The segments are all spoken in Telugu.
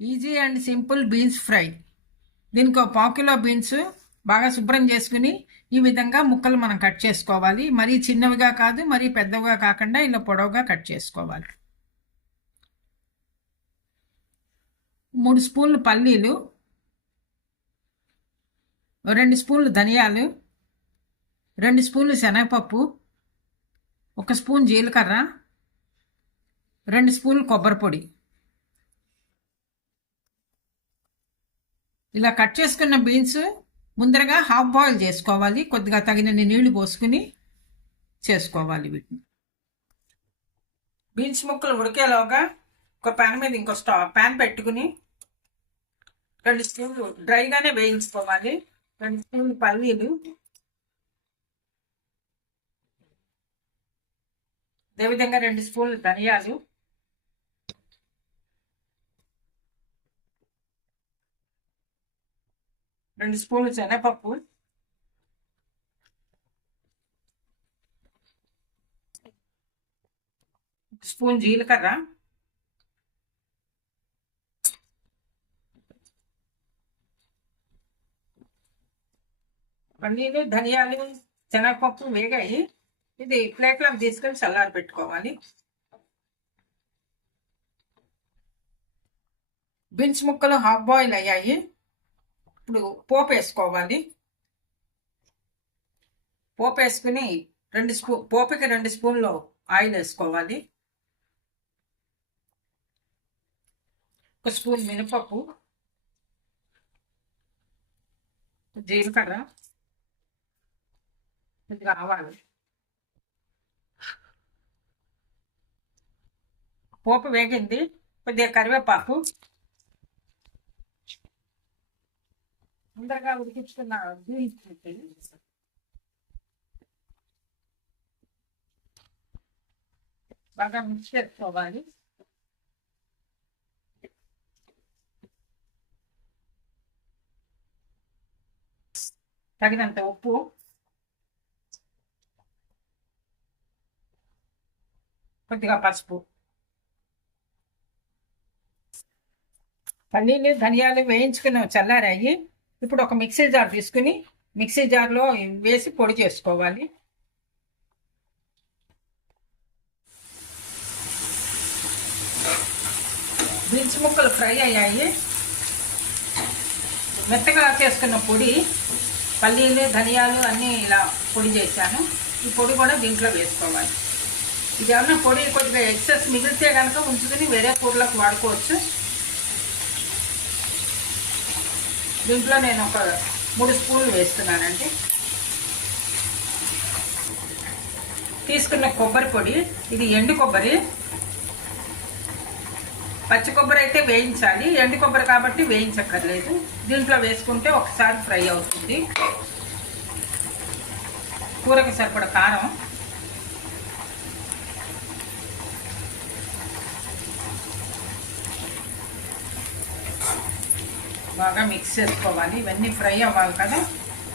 Easy and simple beans fry. దీనికి ఒక పావు కిలో బీన్స్ బాగా శుభ్రం చేసుకుని ఈ విధంగా ముక్కలు మనం కట్ చేసుకోవాలి. మరీ చిన్నవిగా కాదు, మరీ పెద్దవిగా కాకుండా ఇలా పొడవుగా కట్ చేసుకోవాలి. 3 స్పూన్లు పల్లీలు, 2 స్పూన్లు ధనియాలు, 2 స్పూన్లు శనగపప్పు, 1 స్పూన్ జీలకర్ర, 2 స్పూన్లు కొబ్బరి పొడి. ఇలా కట్ చేసుకున్న బీన్స్ ముందరగా హాఫ్ బాయిల్ చేసుకోవాలి. కొద్దిగా తగినన్ని నీళ్లు పోసుకుని చేసుకోవాలి వీటిని. బీన్స్ ముక్కలు ఉడికేలోగా ఒక ప్యాన్ మీద ఇంకో ప్యాన్ పెట్టుకుని 2 స్పూన్లు డ్రైగానే వేయించుకోవాలి. 2 స్పూన్లు పల్లీలు, అదేవిధంగా 2 స్పూన్లు ధనియాలు, 2 స్పూన్లు శనగపప్పు, 1 స్పూన్ జీలకర్ర, పల్లీలు, ధనియాలు, శనగపప్పు వేగాయి. ఇది ప్లేట్లోకి తీసుకొని చల్లారి పెట్టుకోవాలి. బీన్స్ ముక్కలు హాఫ్ బాయిల్ అయ్యాయి. ఇప్పుడు పోపు వేసుకోవాలి. పోపు వేసుకుని పోపుకి 2 స్పూన్లు ఆయిల్ వేసుకోవాలి. 1 స్పూన్ మినపప్పు, జీలకర్ర, కొద్దిగా ఆవాలు. పోపు వేగింది. కొద్దిగా కరివేపాకు, ముందరగా ఉడికించుకున్న బీన్స్ బాగా మిక్స్ చేసుకోవాలి. తగినంత ఉప్పు, కొద్దిగా పసుపు. పల్లీలు, ధనియాలు వేయించుకుని చల్లారాయి. ఇప్పుడు ఒక మిక్సీ జార్ తీసుకుని మిక్సీ జార్లో వేసి పొడి చేసుకోవాలి. బీన్స్ ముక్కలు ఫ్రై అయ్యాయి. మెత్తగా చేసుకున్న పొడి, పల్లీలు, ధనియాలు అన్నీ ఇలా పొడి చేశాను. ఈ పొడి కూడా దీంట్లో వేసుకోవాలి. ఇది ఏమన్నా పొడి కొద్దిగా ఎక్సెస్ మిగిలితే కనుక ఉంచుకుని వేరే కూరలకు వాడుకోవచ్చు. దీంట్లో నేను ఒక 3 స్పూన్లు వేస్తున్నానండి. తీసుకున్న కొబ్బరి పొడి, ఇది ఎండు కొబ్బరి. పచ్చి కొబ్బరి అయితే వేయించాలి, ఎండు కొబ్బరి కాబట్టి వేయించక్కర్లేదు. దీంట్లో వేసుకుంటే ఒకసారి ఫ్రై అవుతుంది. కూరకి సరిపడ కారం, బాగా మిక్స్ చేసుకోవాలి. ఇవన్నీ ఫ్రై అవ్వాలి కదా,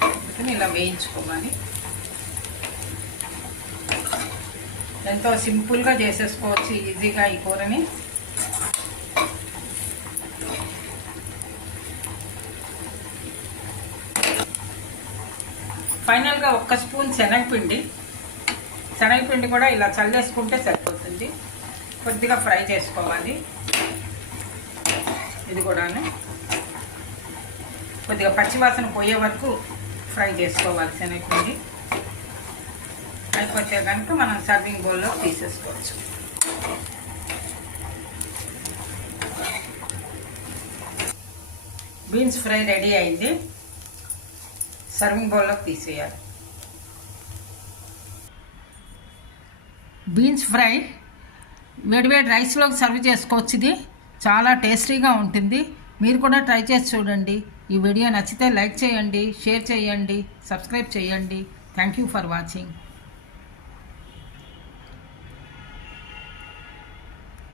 అందుకని ఇలా వేయించుకోవాలి. ఎంతో సింపుల్గా చేసేసుకోవచ్చు ఈజీగా ఈ కూరని. ఫైనల్గా 1 స్పూన్ శనగపిండి కూడా ఇలా చల్లేసుకుంటే సరిపోతుంది. కొద్దిగా ఫ్రై చేసుకోవాలి. ఇది కూడాను కొద్దిగా పచ్చివాసన పోయే వరకు ఫ్రై చేసుకోవాలి శనగపిండి. అయిపోతే కనుక మనం సర్వింగ్ బౌల్లో తీసేసుకోవచ్చు. బీన్స్ ఫ్రై రెడీ అయింది. సర్వింగ్ బౌల్లోకి తీసేయాలి. బీన్స్ ఫ్రై వేడివేడి రైస్లోకి సర్వ్ చేసుకోవచ్చు. ఇది చాలా టేస్టీగా ఉంటుంది. మీరు కూడా ట్రై చేసి చూడండి. ఈ వీడియో నచ్చితే లైక్ చేయండి, షేర్ చేయండి, సబ్స్క్రైబ్ చేయండి. Thank you for watching.